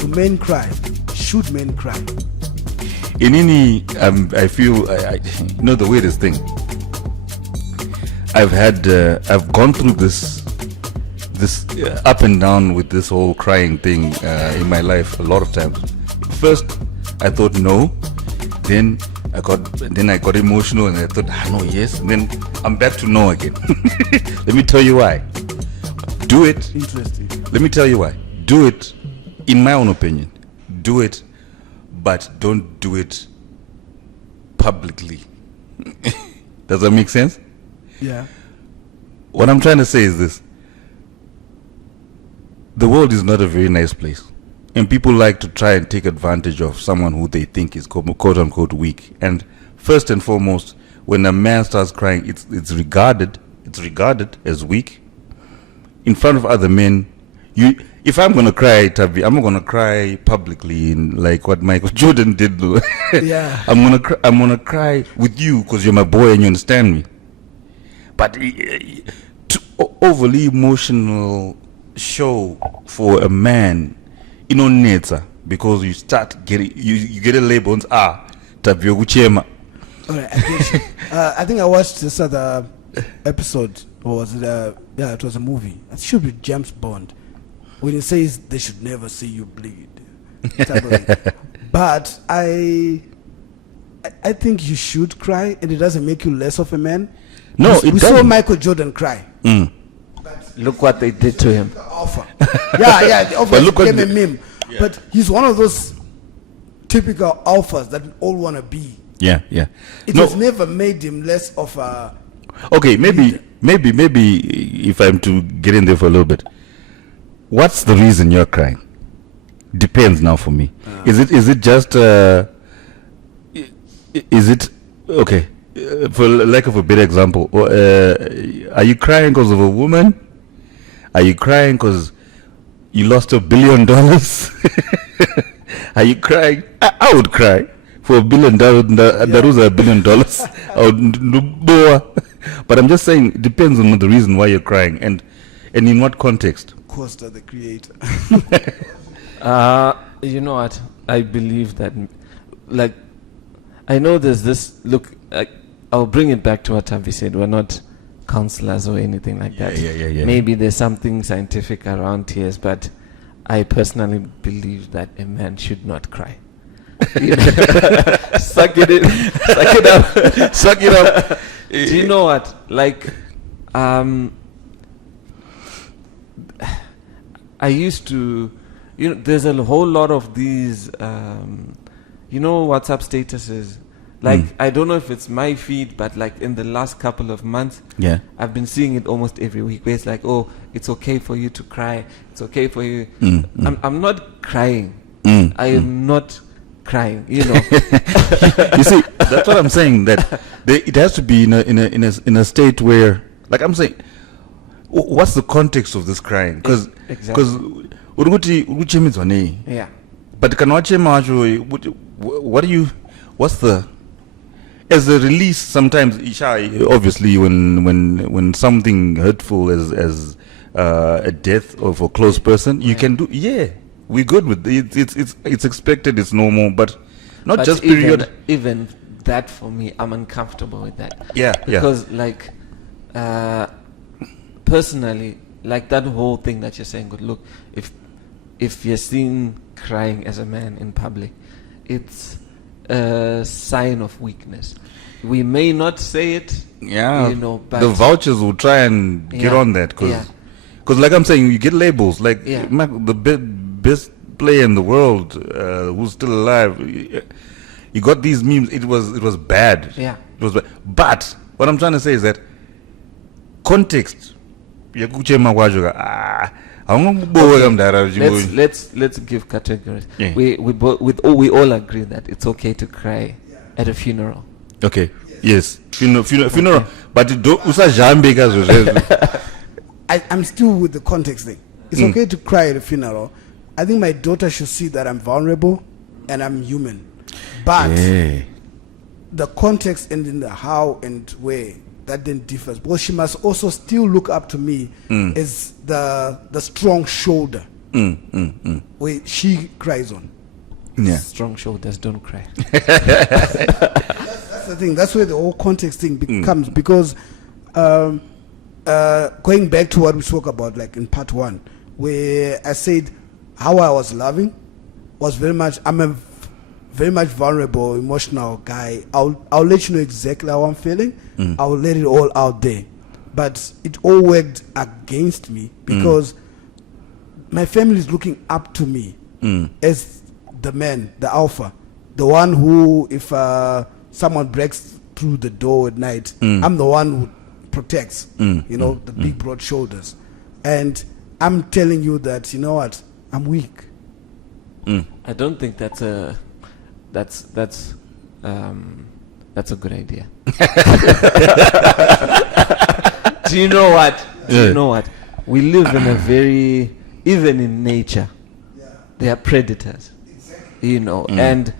Do men cry? Should men cry? In any, I feel, you know, the weirdest thing. I've gone through this up and down with this whole crying thing in my life a lot of times. First, I thought no. Then I got emotional and I thought no, yes. And then I'm back to no again. Let me tell you why. Do it. Interesting. Let me tell you why. Do it. In my own opinion, do it, but don't do it publicly. Does that make sense? Yeah. What I'm trying to say is this. The world is not a very nice place. And people like to try and take advantage of someone who they think is quote unquote weak. And first and foremost, when a man starts crying, it's regarded as weak. In front of other men, if I'm gonna cry, Tavi, I'm not gonna cry publicly in like what Michael Jordan did. Yeah. I'm gonna cry with you because you're my boy and you understand me. But overly emotional show for a man, nature, because you start getting you get a label and Tavi Guchema. All right, I get you. I think I watched this other episode, or was it? Yeah, it was a movie. It should be James Bond. When he says they should never see you bleed. But I think you should cry, and it doesn't make you less of a man. No, we saw Michael Jordan cry. Look what they did to him. The offer. Yeah, the offer became a meme. Yeah. But he's one of those typical alphas that we all want to be. Yeah. It has never made him less of a... Okay, maybe if I'm to get in there for a little bit. What's the reason you're crying? Depends now for me. Is it just is it okay? For lack of a better example, are you crying because of a woman? Are you crying because you lost $1 billion? Are you crying? I would cry for $1 billion. That was $1 billion. I would, but I'm just saying, it depends on the reason why you're crying and in what context. Costa The Creator. You know what? I believe that, like, I know there's this look. I'll bring it back to what Tavi said. We're not counselors or anything like that. Yeah. Maybe there's something scientific around here, but I personally believe that a man should not cry. Suck it up. Do you know what? Like, I used to, there's a whole lot of these, WhatsApp statuses. Like, I don't know if it's my feed, but like in the last couple of months, I've been seeing it almost every week where it's like, oh, it's okay for you to cry. It's okay for you. I'm not crying. I am not crying, You see, that's what I'm saying, that it has to be in a state where, like I'm saying, what's the context of this crying? Because yeah, but what's the, as a release? Sometimes obviously when something hurtful as a death of a close person, you can do, we're good with it. It's expected, it's normal, but just period. Even that, for me, I'm uncomfortable with that. Because like personally, like that whole thing that you're saying, good, look, if you're seen crying as a man in public, it's a sign of weakness. We may not say it, but the vultures will try and get on that, because like I'm saying, you get labels like the best player in the world who's still alive. You got these memes. It was bad. Yeah, it was bad. But what I'm trying to say is that context. Let's give categories. We all agree that it's okay to cry at a funeral. Okay. Yes. Funeral. Okay. But I'm still with the context thing. It's okay to cry at a funeral. I think my daughter should see that I'm vulnerable and I'm human. But the context and in the how and where, that then differs. But she must also still look up to me as the strong shoulder where she cries on. Yeah. Strong shoulders don't cry. That's the thing. That's where the whole context thing becomes, because going back to what we spoke about, like in part 1, where I said how I was loving was very much, I'm a very much vulnerable, emotional guy. I'll let you know exactly how I'm feeling. I'll let it all out there. But it all worked against me because my family is looking up to me as the man, the alpha, the one who, if someone breaks through the door at night, I'm the one who protects, the big broad shoulders. And I'm telling you that, you know what, I'm weak. I don't think that's a good idea. Do you know what? You know what? We live in a very, even in nature, they are predators. And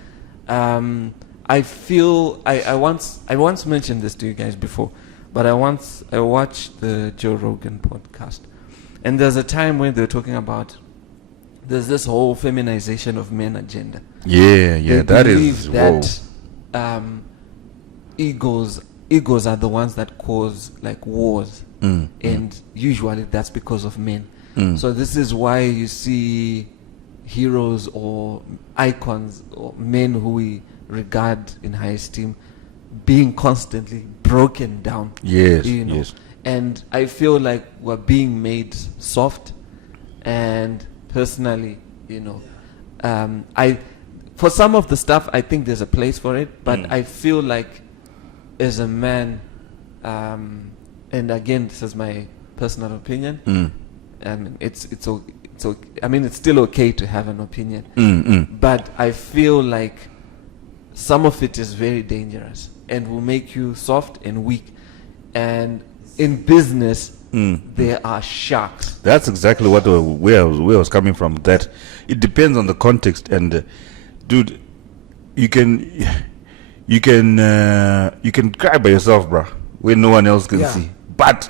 I feel I once mentioned this to you guys before, but I watched the Joe Rogan podcast, and there's a time when they're talking about there's this whole feminization of men agenda. Yeah, that is that egos are the ones that cause like wars, and usually that's because of men. So this is why you see heroes or icons or men who we regard in high esteem being constantly broken down. Yes. And I feel like we're being made soft, and personally, for some of the stuff I think there's a place for it, but I feel like as a man, and again this is my personal opinion, it's still okay to have an opinion, but I feel like some of it is very dangerous and will make you soft and weak. And in business, there are sharks. That's exactly where I was coming from. That it depends on the context, and dude, you can cry by yourself, bro, when no one else can see. But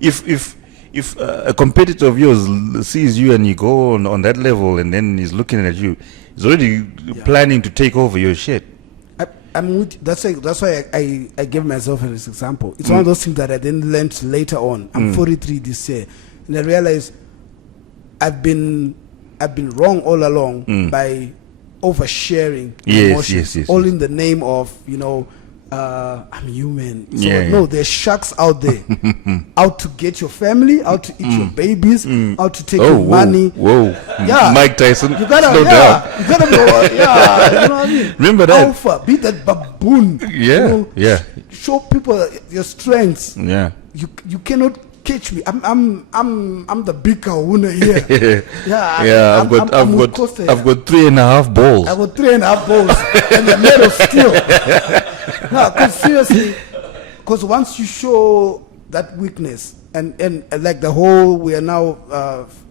if a competitor of yours sees you and you go on that level, and then he's looking at you, he's already planning to take over your shit. That's why I gave myself as an example. It's one of those things that I then learned later on. I'm 43 this year, and I realized I've been wrong all along by oversharing emotions, yes. all in the name of I'm human. So no, there's sharks out there, out to get your family, out to eat your babies, out to take your money. Whoa, Mike Tyson. You gotta, slow down. You gotta go. You know what I mean? Remember that? Alpha, be that baboon. Show people your strengths. Yeah. You cannot catch me. I'm the big kahuna here. I've got 3.5 balls. I got 3.5 balls and they're made of steel. No, because seriously, because once you show that weakness and like the whole, we are now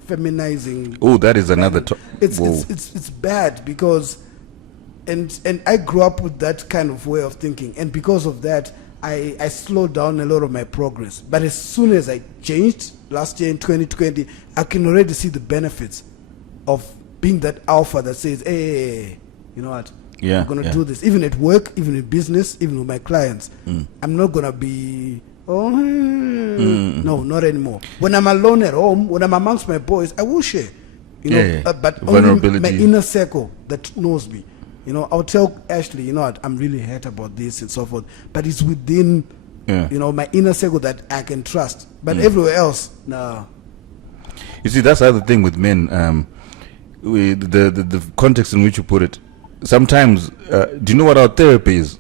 feminizing. Oh, that is another. It's bad because, and I grew up with that kind of way of thinking, and because of that, I slowed down a lot of my progress. But as soon as I changed last year in 2020, I can already see the benefits of being that alpha that says, hey, you know what? I'm going to do this. Even at work, even in business, even with my clients. I'm not going to be, no, not anymore. When I'm alone at home, when I'm amongst my boys, I will share. But only my inner circle that knows me. I'll tell Ashley, you know what, I'm really hurt about this and so forth. But it's within, my inner circle that I can trust. But everywhere else, no. You see, that's the other thing with men. The context in which you put it. Sometimes, do you know what our therapy is?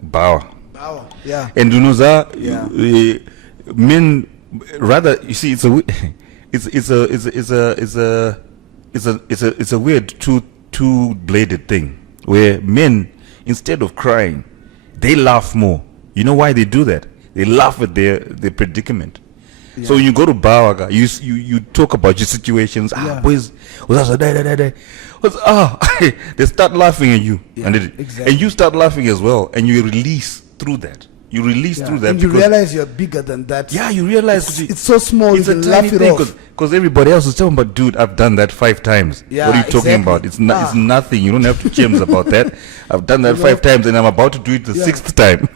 Bauer. Yeah. And you know, men rather. You see, it's a weird two-bladed thing. Where men, instead of crying, they laugh more. You know why they do that? They laugh at their predicament. Yeah. So when you go to Bawaga, you talk about your situations. Boys, they start laughing at you, and you start laughing as well, and you release through that. You release through that. And you realize you're bigger than that. Yeah, you realize it's so small. It's you a can tiny laugh it thing off. because everybody else is talking about, dude, I've done that 5 times. Yeah, what are you talking exactly. about? It's it's nothing. You don't have to chems about that. I've done that 5 times and I'm about to do it the 6th time.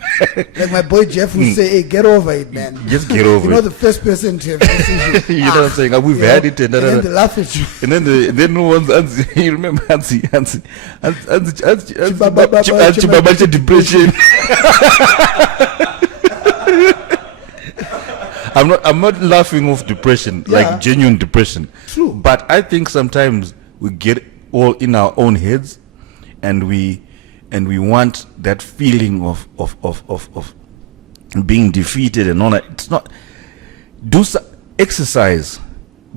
Like my boy Jeff will say, hey, get over it, man. Just get over You're not the first person to have this you know what I'm saying? We've had it. And then they laugh at you. And then no one's you remember Hansi depression. I'm not laughing off depression, like genuine depression. True. But I think sometimes we get all in our own heads, and we want that feeling of being defeated and all that. It's not. Do exercise.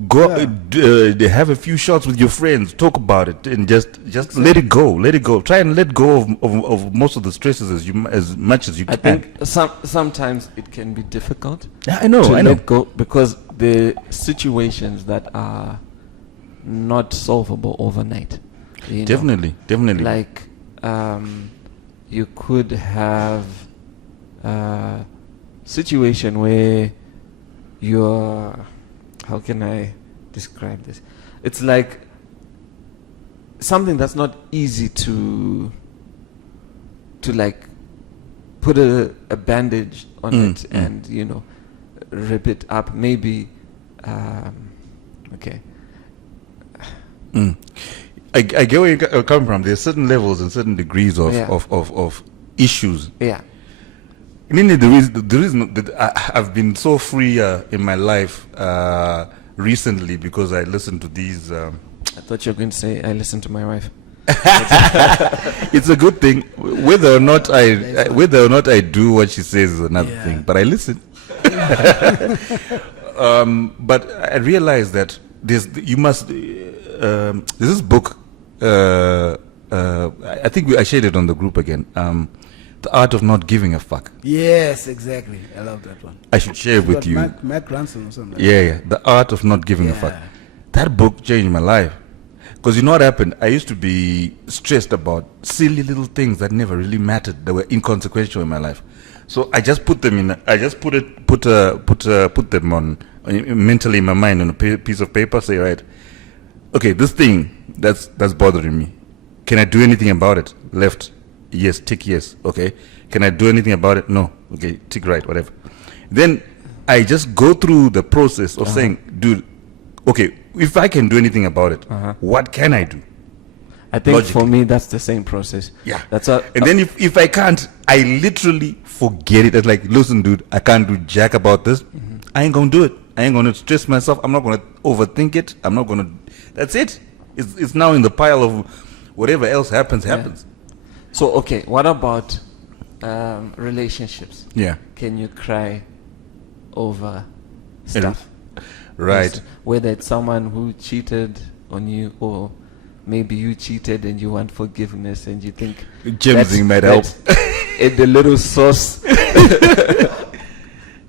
Go have a few shots with your friends, talk about it, and just let it go. Try and let go of most of the stresses as much as you can. I think sometimes it can be difficult. Yeah, I know. Let go, because the situations that are not solvable overnight. Definitely. Like you could have a situation where you're, how can I describe this? It's like something that's not easy to like put a bandage on it and rip it up. Maybe okay. I get where you're coming from. There's certain levels and certain degrees of issues. Yeah. I mean, the reason that I've been so free in my life recently because I listened to these. I thought you were going to say I listened to my wife. It's a good thing. Whether or not I do what she says is another thing. But I listen. But I realized that there's this book. I think I shared it on the group again. The Art of Not Giving a Fuck. Yes, exactly. I love that one. I should share it with you. Matt Ransom or something. Yeah. The Art of Not Giving a Fuck. That book changed my life. Because you know what happened? I used to be stressed about silly little things that never really mattered. That were inconsequential in my life. So I just put them in. I just put them on mentally in my mind on a piece of paper. Say, right, okay, this thing that's bothering me. Can I do anything about it? Left. Yes, tick yes. Okay. Can I do anything about it? No. Okay, tick right, whatever. Then I just go through the process of saying, dude, okay, if I can do anything about it, what can I do? I think for me, that's the same process. Yeah. And then if I can't, I literally forget it. It's like, listen, dude, I can't do jack about this. I ain't going to do it. I ain't going to stress myself. I'm not going to overthink it. I'm not going to. That's it. It's now in the pile of whatever else happens. So, okay, what about relationships? Yeah. Can you cry over stuff? Right. Whether it's someone who cheated on you, or maybe you cheated and you want forgiveness and you think Jamesing might help. Add the little sauce.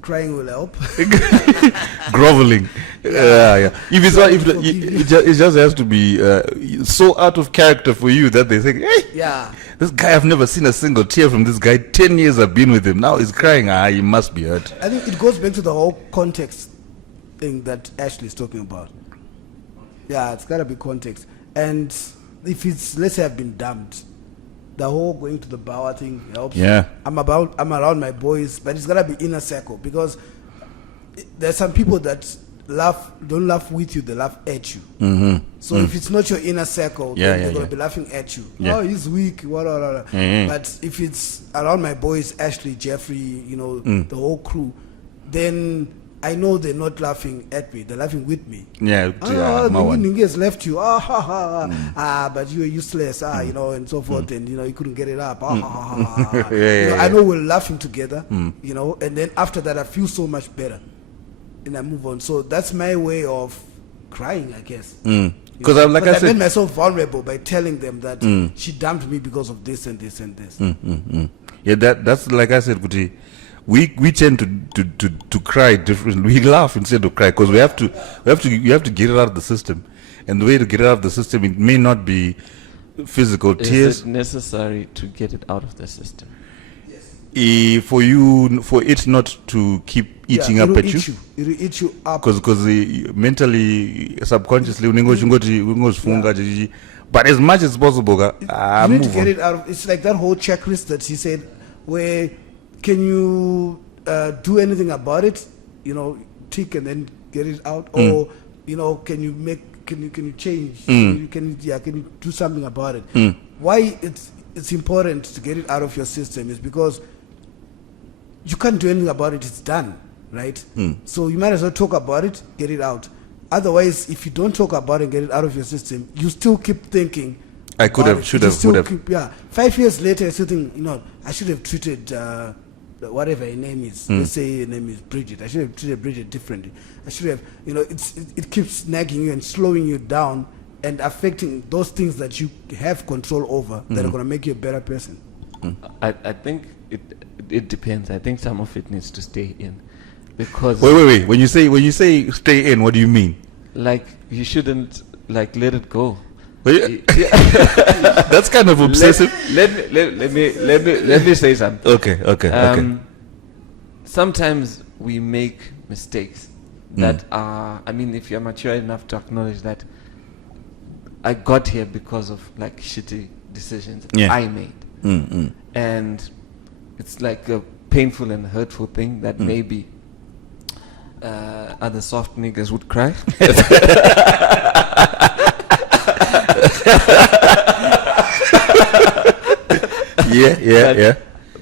Crying will help. Groveling. Yeah. If it just has to be so out of character for you that they think, hey, this guy, I've never seen a single tear from this guy. 10 years I've been with him. Now he's crying. He must be hurt. I think it goes back to the whole context thing that Ashley is talking about. Yeah, it's got to be context. And if it's, let's say I've been dumped, the whole going to the bar thing helps. Yeah. I'm around my boys, but it's got to be inner circle, because there's some people that don't laugh with you, they laugh at you. So if it's not your inner circle, then they're going to be laughing at you. Oh, he's weak, what. But if it's around my boys, Ashley, Jeffrey, the whole crew, then I know they're not laughing at me, they're laughing with me. The Ningi has left you, but you were useless, and so forth, and you couldn't get it up. I know we're laughing together, and then after that I feel so much better, and I move on. So that's my way of crying, I guess. Because I made myself vulnerable by telling them that she dumped me because of this and this and this. Yeah, that's like I said, Kuti. We tend to cry differently. We laugh instead of cry, because you have to get it out of the system, and the way to get it out of the system, it may not be physical tears. Is it necessary to get it out of the system? for it not to keep eating up at you. It will eat you up. Because mentally, subconsciously, but as much as possible, you need to get it out. It's like that whole checklist that he said, where can you do anything about it? You know, tick and then get it out, or you know, can you change? Can you do something about it? Why it's important to get it out of your system is because you can't do anything about it. It's done, right? So you might as well talk about it, get it out. Otherwise, if you don't talk about it and get it out of your system, you still keep thinking. I could have, should have, would have. 5 years later, I still think, you know, I should have treated whatever her name is. Let's say her name is Bridget. I should have treated Bridget differently. I should have, you know, it keeps nagging you and slowing you down and affecting those things that you have control over that are going to make you a better person. I think it depends. I think some of it needs to stay in, because wait. When you say stay in, what do you mean? Like, you shouldn't like let it go. That's kind of obsessive. Let me say something. Okay. Sometimes we make mistakes that are, I mean, if you're mature enough to acknowledge that I got here because of like shitty decisions I made. And it's like a painful and hurtful thing that maybe other soft niggas would cry.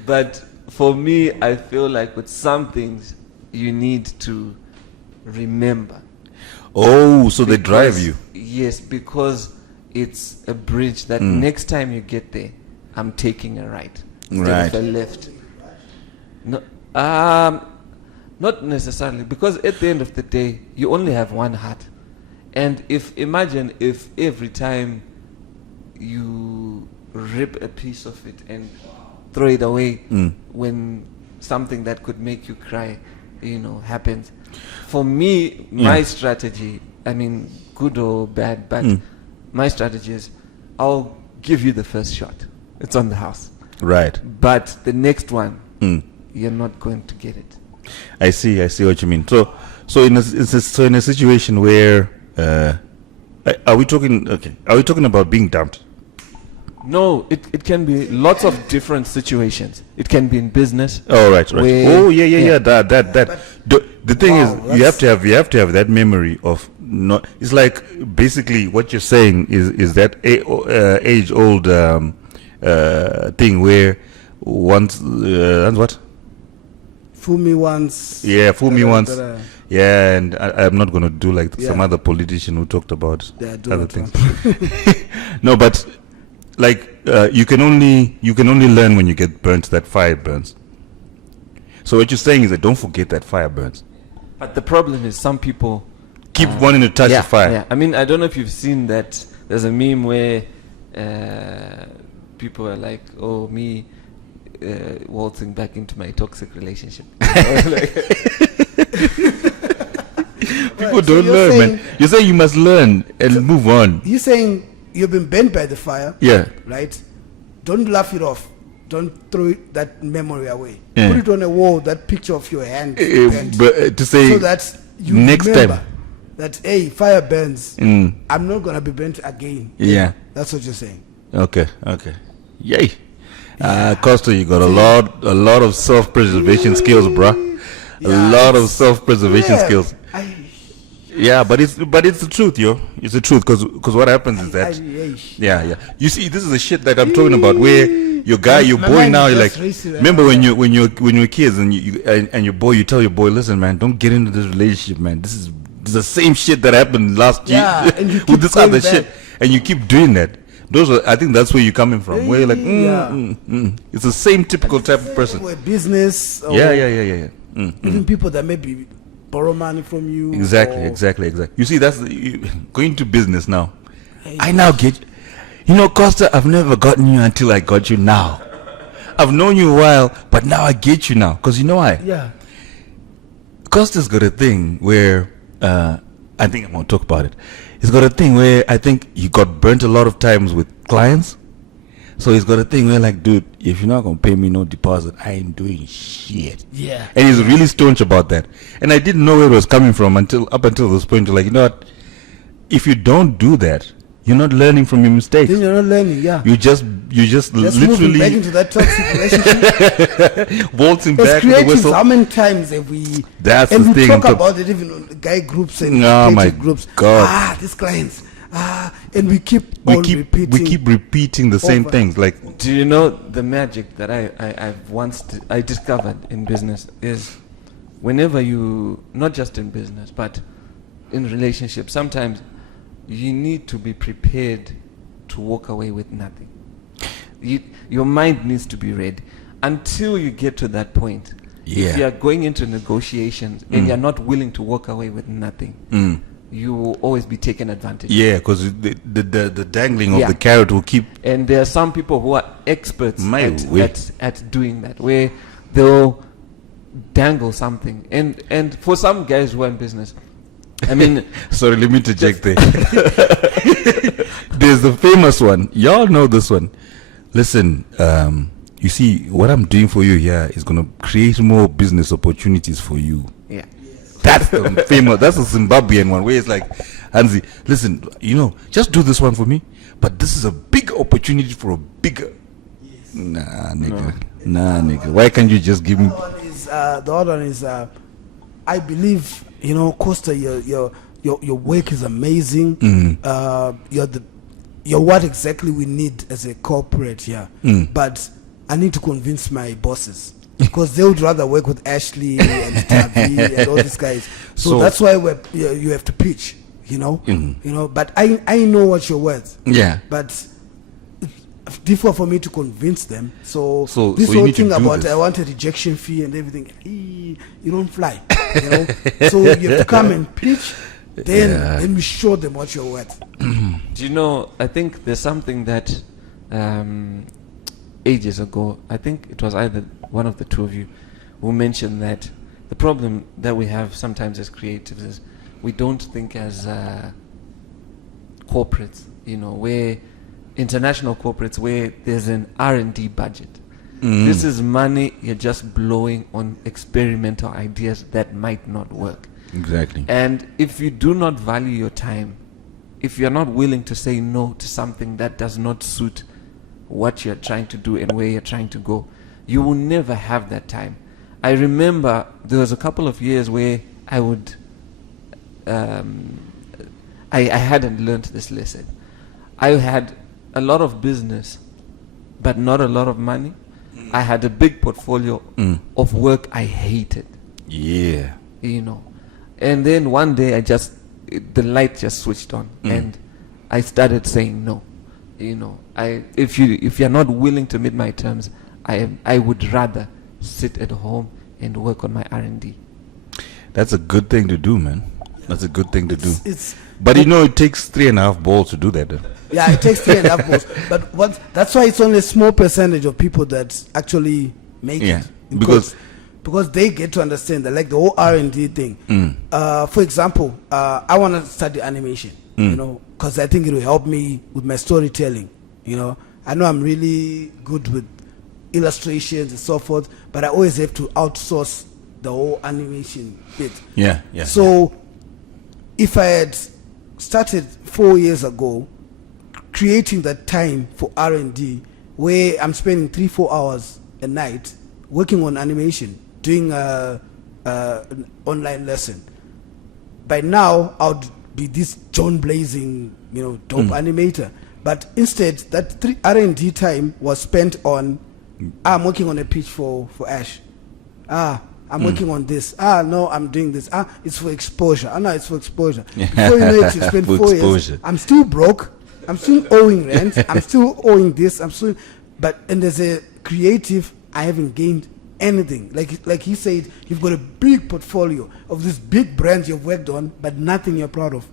But for me, I feel like with some things you need to remember. Oh, so they drive you. Yes, because it's a bridge that next time you get there, I'm taking a right instead of a left. No, not necessarily, because at the end of the day, you only have one heart. And imagine if every time you rip a piece of it and throw it away when something that could make you cry, you know, happens. For me, my strategy, I mean, good or bad, but my strategy is I'll give you the first shot. It's on the house. Right. But the next one, you're not going to get it. I see what you mean. So in a situation where are we talking about being dumped? No, it can be lots of different situations. It can be in business. Oh, right. Oh, yeah. That. The thing is, you have to have that memory of not. It's like basically what you're saying is that age old thing where once what? Fool me once. Yeah, fool me once. Yeah, and I'm not going to do like some other politician who talked about other things. No, but like you can only learn when you get burnt. That fire burns. So what you're saying is that don't forget that fire burns. But the problem is some people keep wanting to touch the fire. Yeah. I mean, I don't know if you've seen that. There's a meme where people are like, "Oh, me waltzing back into my toxic relationship." People don't learn, man. You're saying you must learn and move on. You're saying you've been bent by the fire. Yeah. Right? Don't laugh it off. Don't throw that memory away. Put it on a wall, that picture of your hand. But to say, so that you next remember time that, hey, fire burns. I'm not going to be burnt again. Yeah. That's what you're saying. Okay. Yay. Costa, you got a lot of self-preservation skills, bruh. A lot of self-preservation skills. Yeah, but it's the truth, yo. It's the truth, because what happens is that you see, this is the shit that I'm talking about, where your boy now, you're like, remember when you were kids and your boy, you tell your boy, listen, man, don't get into this relationship, man. This is the same shit that happened last year with this other shit, and you keep doing that. I think that's where you're coming from. Where you're like, it's the same typical type of person. Business. Or even people that maybe borrow money from you. Exactly. You see, that's going to business now. I now get, Costa, I've never gotten you until I got you now. I've known you a while, but now I get you now. Because you know why? Yeah. Costa's got a thing where, I think I'm going to talk about it. He's got a thing where I think you got burnt a lot of times with clients. So he's got a thing where like, dude, if you're not gonna pay me no deposit, I ain't doing shit. Yeah. And he's really staunch about that. And I didn't know where it was coming from up until this point. Like, you know what? If you don't do that, you're not learning from your mistakes. Then you're not learning, yeah. You just literally moving back into that toxic relationship. waltzing As back with the creatives, whistle. how many times have we? That's and the we thing. talk about it even on guy groups and Oh my creative groups. God. These clients. And we keep repeating. We keep repeating the same over. things. Like, Do you know the magic that I discovered in business is whenever you, not just in business, but in relationships, sometimes you need to be prepared to walk away with nothing. Your mind needs to be ready. Until you get to that point, if you are going into negotiations and you're not willing to walk away with nothing, you will always be taken advantage of. yeah, because the dangling of the carrot will keep. And there are some people who are experts My at doing that, where they'll dangle something. And for some guys who are in business, I mean, Sorry, let me interject there. There's the famous one. Y'all know this one. Listen, you see, what I'm doing for you here is going to create more business opportunities for you. yeah. That's the famous. That's a Zimbabwean one where it's like, Hansi, listen, you know, just do this one for me, but this is a big opportunity for a bigger. Nah, nigga. Why can't you just give me? The other one is, I believe, you know, Costa, your work is amazing. You're what exactly we need as a corporate here. But I need to convince my bosses because they would rather work with Ashley and Tavi and all these guys. So that's why you have to pitch, you know. You know, but I know what you're worth. Yeah. But it's difficult for me to convince them. So this you whole need to thing do about this. I want a rejection fee and everything, you don't fly. You know, so you have to come and pitch. Then we show them what you're worth. Do you know, I think there's something that ages ago, I think it was either one of the two of you who mentioned that the problem that we have sometimes as creatives is we don't think as corporates, you know, where international corporates where there's an R&D budget. This is money you're just blowing on experimental ideas that might not work. Exactly. And if you do not value your time, if you're not willing to say no to something that does not suit what you're trying to do and where you're trying to go, you will never have that time. I remember there was a couple of years where I would I hadn't learned this lesson. I had a lot of business but not a lot of money. I had a big portfolio of work I hated. Yeah. You know. And then one day the light just switched on and I started saying no. You know, if you're not willing to meet my terms, I would rather sit at home and work on my R&D. That's a good thing to do, man. That's a good thing to do. But you know, it takes 3.5 balls to do that. Though. Yeah, it takes 3.5 balls. But that's why it's only a small percentage of people that actually make it. Because they get to understand that, like the whole R&D thing. For example, I want to study animation, you know, because I think it will help me with my storytelling. You know, I know I'm really good with illustrations and so forth, but I always have to outsource the whole animation bit. Yeah. So if I had started 4 years ago, creating that time for R&D, where I'm spending 3-4 hours a night working on animation, doing an online lesson, by now I would be this John blazing, you know, dope animator. But instead, that R&D time was spent on, I'm working on a pitch for Ash. I'm working on this. No, I'm doing this. It's for exposure. No, it's for exposure. Before you know it, you spend 4 years. I'm still broke. I'm still owing rent. I'm still owing this. And as a creative, I haven't gained anything. Like he said, you've got a big portfolio of these big brands you've worked on, but nothing you're proud of.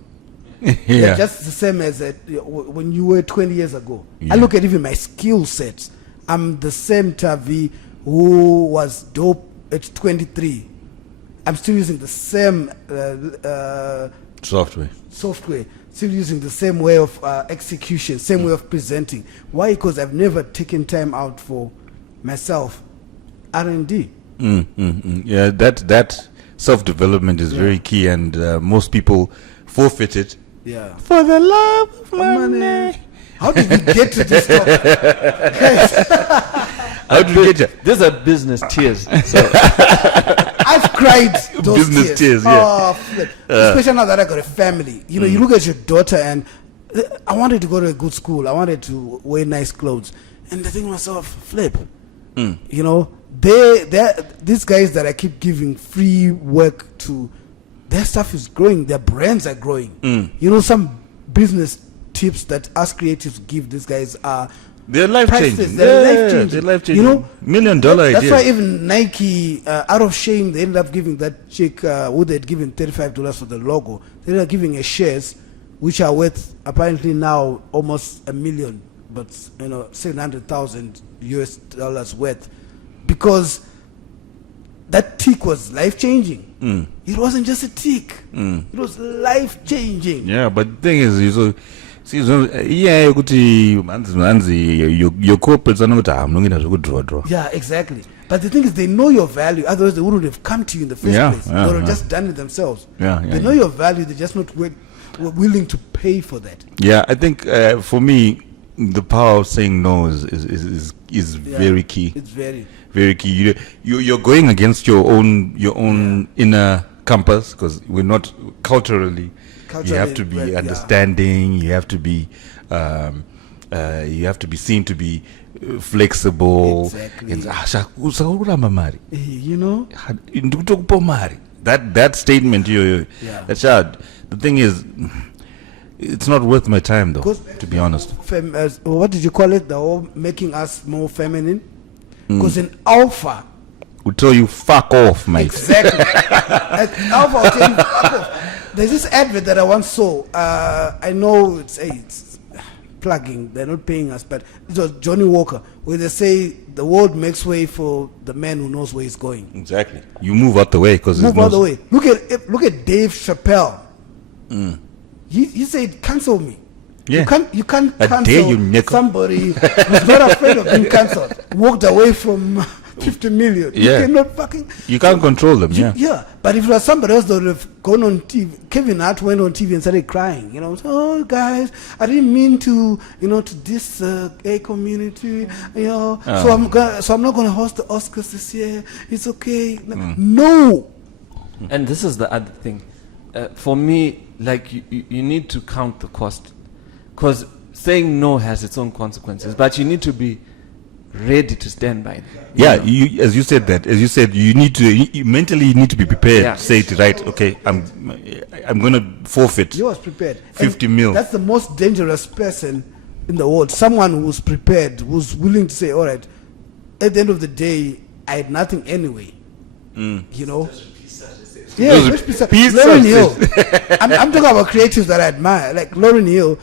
They're just the same as when you were 20 years ago. I look at even my skill sets. I'm the same Tavi who was dope at 23. I'm still using the same software. still using the same way of execution, same way of presenting. Why? Because I've never taken time out for myself. R&D. Yeah, that self-development is very key, and most people forfeit it. Yeah. For the love of money. How did we get to this topic? How did we get here? These are business tears. So. I've cried those Business tears, yeah. Oh, flip. Especially now that I got a family. You know, you look at your daughter and I wanted to go to a good school. I wanted to wear nice clothes. And I think to myself, flip. You know, these guys that I keep giving free work to, their stuff is growing. Their brands are growing. You know, some business tips that us creatives give these guys are they're life changing. They're They're life changing. You know, $1 million ideas. That's why even Nike, out of shame, they ended up giving that chick who they'd given $35 for the logo. They ended up giving her shares, which are worth apparently now almost $1 million, but you know, $700,000 worth, because that tick was life changing. It wasn't just a tick; it was life changing. Yeah, but the thing is, you so. See, yeah, your corporates are not draw. Yeah, exactly. But the thing is, they know your value. Otherwise, they wouldn't have come to you in the first place. They would have just done it themselves. They know your value. They're just not willing to pay for that. Yeah, I think for me, the power of saying no is very key. It's very key. You're going against your own inner compass, because we're not culturally. You have to be understanding. You have to be seen to be flexible. Exactly. You know, that statement. That's hard. The thing is, it's not worth my time, though. To be honest. What did you call it? The whole making us more feminine. Because in alpha, we tell you fuck off, mate. Exactly. At alpha, I'll tell you fuck off. There's this advert that I once saw. I know it's plugging. They're not paying us, but it was Johnny Walker, where they say the world makes way for the man who knows where he's going. Exactly. You move out the way because move out the way. Look at Dave Chappelle. He said, "Cancel me." Yeah. You can't cancel somebody who's not afraid of being cancelled. Walked away from 50 million. Yeah. You cannot fucking. You can't control them. Yeah. But if it was somebody else that would have gone on TV, Kevin Hart went on TV and started crying. You know, oh guys, I didn't mean to, to diss gay community. You know, so I'm not going to host the Oscars this year. It's okay. No. And this is the other thing. For me, like you need to count the cost, because saying no has its own consequences. But you need to be ready to stand by them. Yeah, as you said, you need to mentally you need to be prepared. Yeah. Say it right. Okay, I'm going to forfeit. You was prepared. 50 mil. That's the most dangerous person in the world. Someone who's prepared, who's willing to say, all right, at the end of the day, I had nothing anyway. You know. Yeah, Lauryn Hill. I'm talking about creatives that I admire, like Lauryn Hill.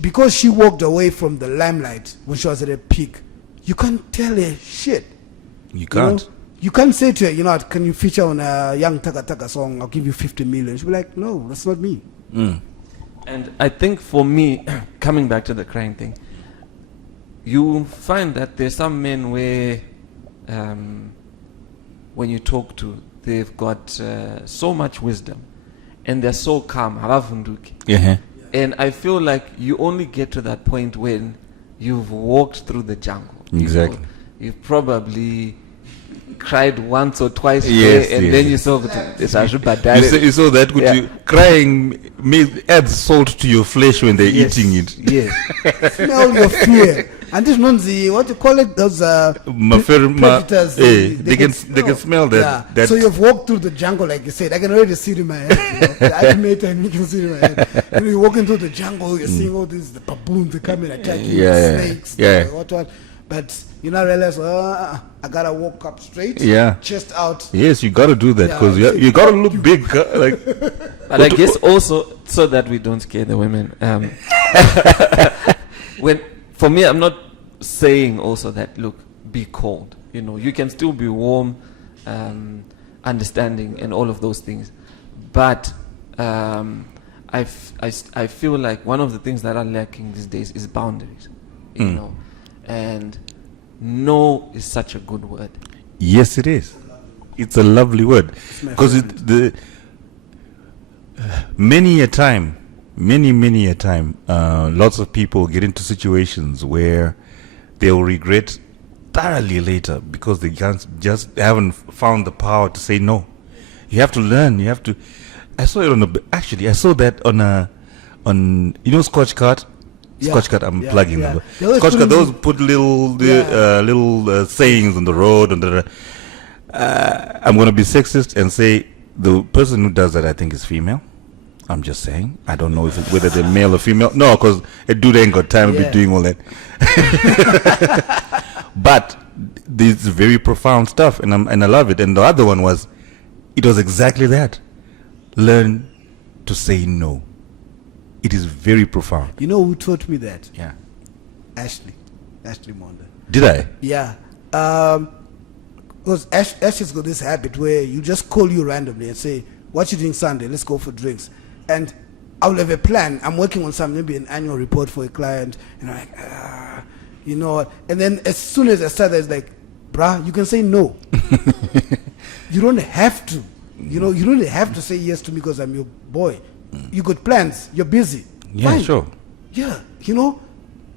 Because she walked away from the limelight when she was at her peak. You can't tell her shit. You can't. You can't say to her, can you feature on a Young Taka Taka song? I'll give you 50 million. She'll be like, no, that's not me. And I think for me, coming back to the crying thing, you find that there's some men where, when you talk to, they've got so much wisdom, and they're so calm. And I feel like you only get to that point when you've walked through the jungle. Exactly. You've probably cried once or twice then you saw that crying adds salt to your flesh when they're eating it. Yes. Smell your fear. And this one's what you call it? Those predators. They can smell that. Yeah. So you've walked through the jungle, like you said. I can already see it in my head. The animator, and you can see it in my head. You're walking through the jungle. You're seeing all these baboons. They come and attack you. Snakes. What. But you now realize, I gotta walk up straight. Chest out. Yes, you gotta do that because you gotta look big. But I guess also so that we don't scare the women. For me, I'm not saying also that, look, be cold. You can still be warm, understanding, and all of those things. But I I feel like one of the things that are lacking these days is boundaries, you know, and no is such a good word. Yes, it is. It's a lovely word, because many a time, lots of people get into situations where they'll regret thoroughly later because they haven't found the power to say no. You have to learn. You have to. I saw it I saw that on Scotch Card. Scotch Card. I'm plugging them. Scotch Card. Those put little sayings on the road and I'm going to be sexist and say the person who does that, I think, is female. I'm just saying. I don't know whether they're male or female. No, because a dude ain't got time to be doing all that. But this is very profound stuff, and I love it. And the other one was exactly that. Learn to say no. It is very profound. You know who taught me that? Yeah. Ashley Monda. Did I? Yeah. Because Ashley's got this habit where you just call you randomly and say, what you doing Sunday? Let's go for drinks. And I'll have a plan. I'm working on maybe an annual report for a client. And I'm like, and then as soon as I start, it's like, bruh, you can say no. You don't have to. You don't have to say yes to me because I'm your boy. You got plans. You're busy. Yeah, fine. Sure. Yeah,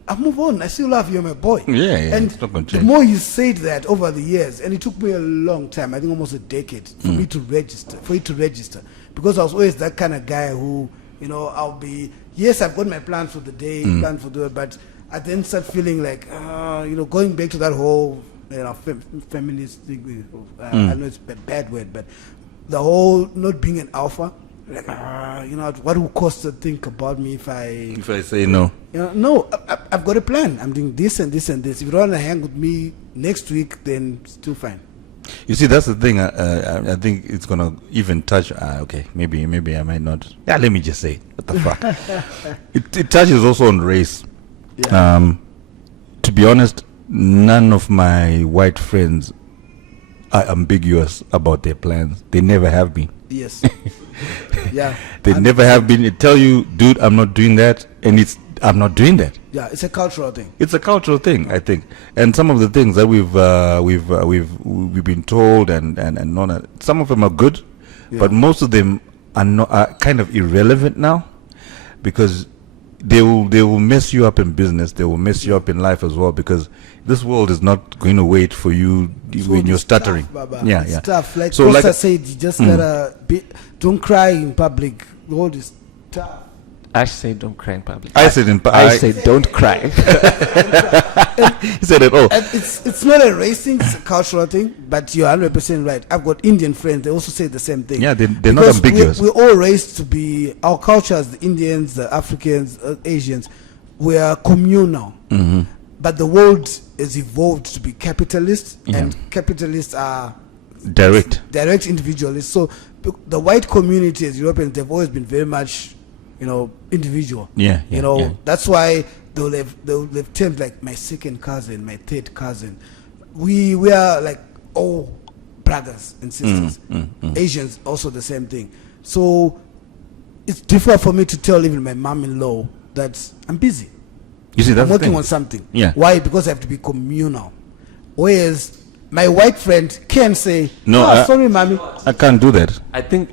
I move on. I still love you, my boy. Yeah. And it's not gonna the change. more you said that over the years, and it took me a long time, I think almost a decade, for you to register. Because I was always that kind of guy who, I'll be, yes, I've got my plan for the day, plan for the, but I then start feeling like, going back to that whole, feminist thing. I know it's a bad word, but the whole not being an alpha. Like, what will Costa think about me if I say no? No, I've got a plan. I'm doing this and this and this. If you don't want to hang with me next week, then it's still fine. You see, that's the thing. I think it's gonna even touch. Okay, maybe I might not. Yeah, let me just say, what the fuck? It touches also on race. Yeah. To be honest, none of my white friends are ambiguous about their plans. They never have been. Yes. Yeah. They 100%. Never have been. They tell you, dude, I'm not doing that, and I'm not doing that. Yeah, it's a cultural thing. It's a cultural thing, I think. And some of the things that we've been told and not, some of them are good, but most of them are kind of irrelevant now, because they will mess you up in business. They will mess you up in life as well, because this world is not going to wait for you when you're stuttering. Yeah. Stuff like Costa said, you just gotta don't cry in public. The world is tough. Ash said don't cry in public. I said don't cry. He said it all. It's not a race thing, it's a cultural thing, but you're 100% right. I've got Indian friends, they also say the same thing. Yeah, they're not ambiguous. We're all raised to be, our cultures, the Indians, the Africans, Asians, we are communal. Mm-hmm. But the world has evolved to be capitalist, and capitalists are direct individualists. So the white community as Europeans, they've always been very much, individual. That's why they'll have terms like my second cousin, my third cousin. We are like all brothers and sisters. Asians also the same thing. So it's difficult for me to tell even my mom-in-law that I'm busy. You see, that's I'm working on something. Yeah. Why? Because I have to be communal. Whereas my white friend can say, "No, sorry, mommy, I can't do that." I think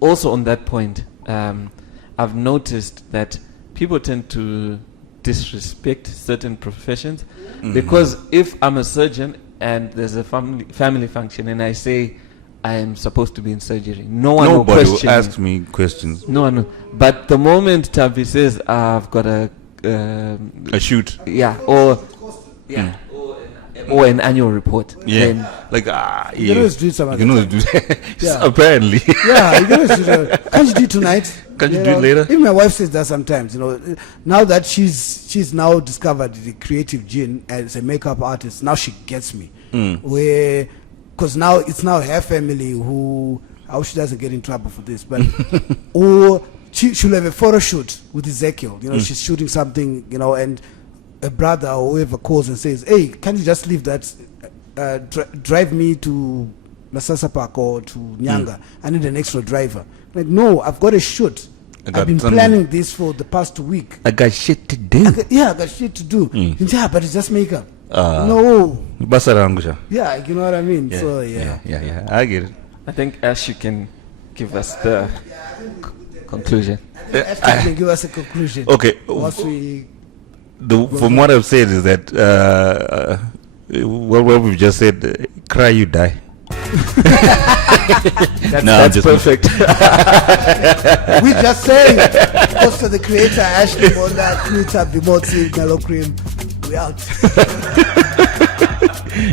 also on that point, I've noticed that people tend to disrespect certain professions, because if I'm a surgeon and there's a family function and I say I am supposed to be in surgery, nobody will ask me questions. No one. But the moment Tavi says I've got a shoot, or an annual report, then you can always do some other time. Apparently, you can always do that. Can't you do it tonight? Can't you do it later? Even my wife says that sometimes. Now that she's now discovered the creative gene as a makeup artist, now she gets me. Because now it's now her family who, I hope she doesn't get in trouble for this, but or she'll have a photo shoot with Ezekiel. She's shooting something, and a brother or whoever calls and says, "Hey, can't you just leave that? Drive me to Masasa Park or to Nyanga. I need an extra driver." Like, no, I've got a shoot. I've been planning this for the past week. I got shit to do. I got shit to do. Yeah, but it's just makeup. No. Yeah, you know what I mean? Yeah, So, yeah. I get it. I think Ash, you can give us the conclusion. Ash can give us a conclusion. Okay. Once we from what I've said is that what we've just said, cry you die. That's perfect. We just saying Costa The Creator, Ashley Monda, Twitter, Bimoti, Mellow Cream. We out.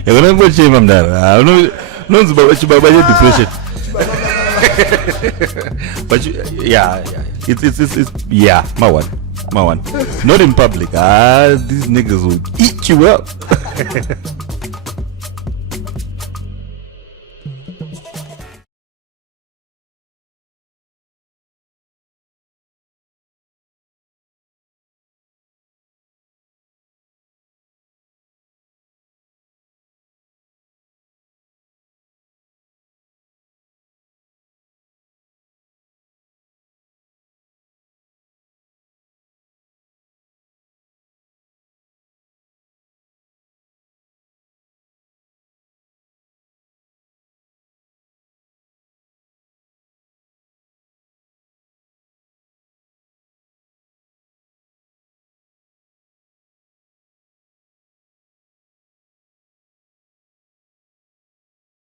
You're gonna go shame him there. I don't know. No, it's about depression. But yeah, it's yeah, my one. Not in public. These niggas will eat you up.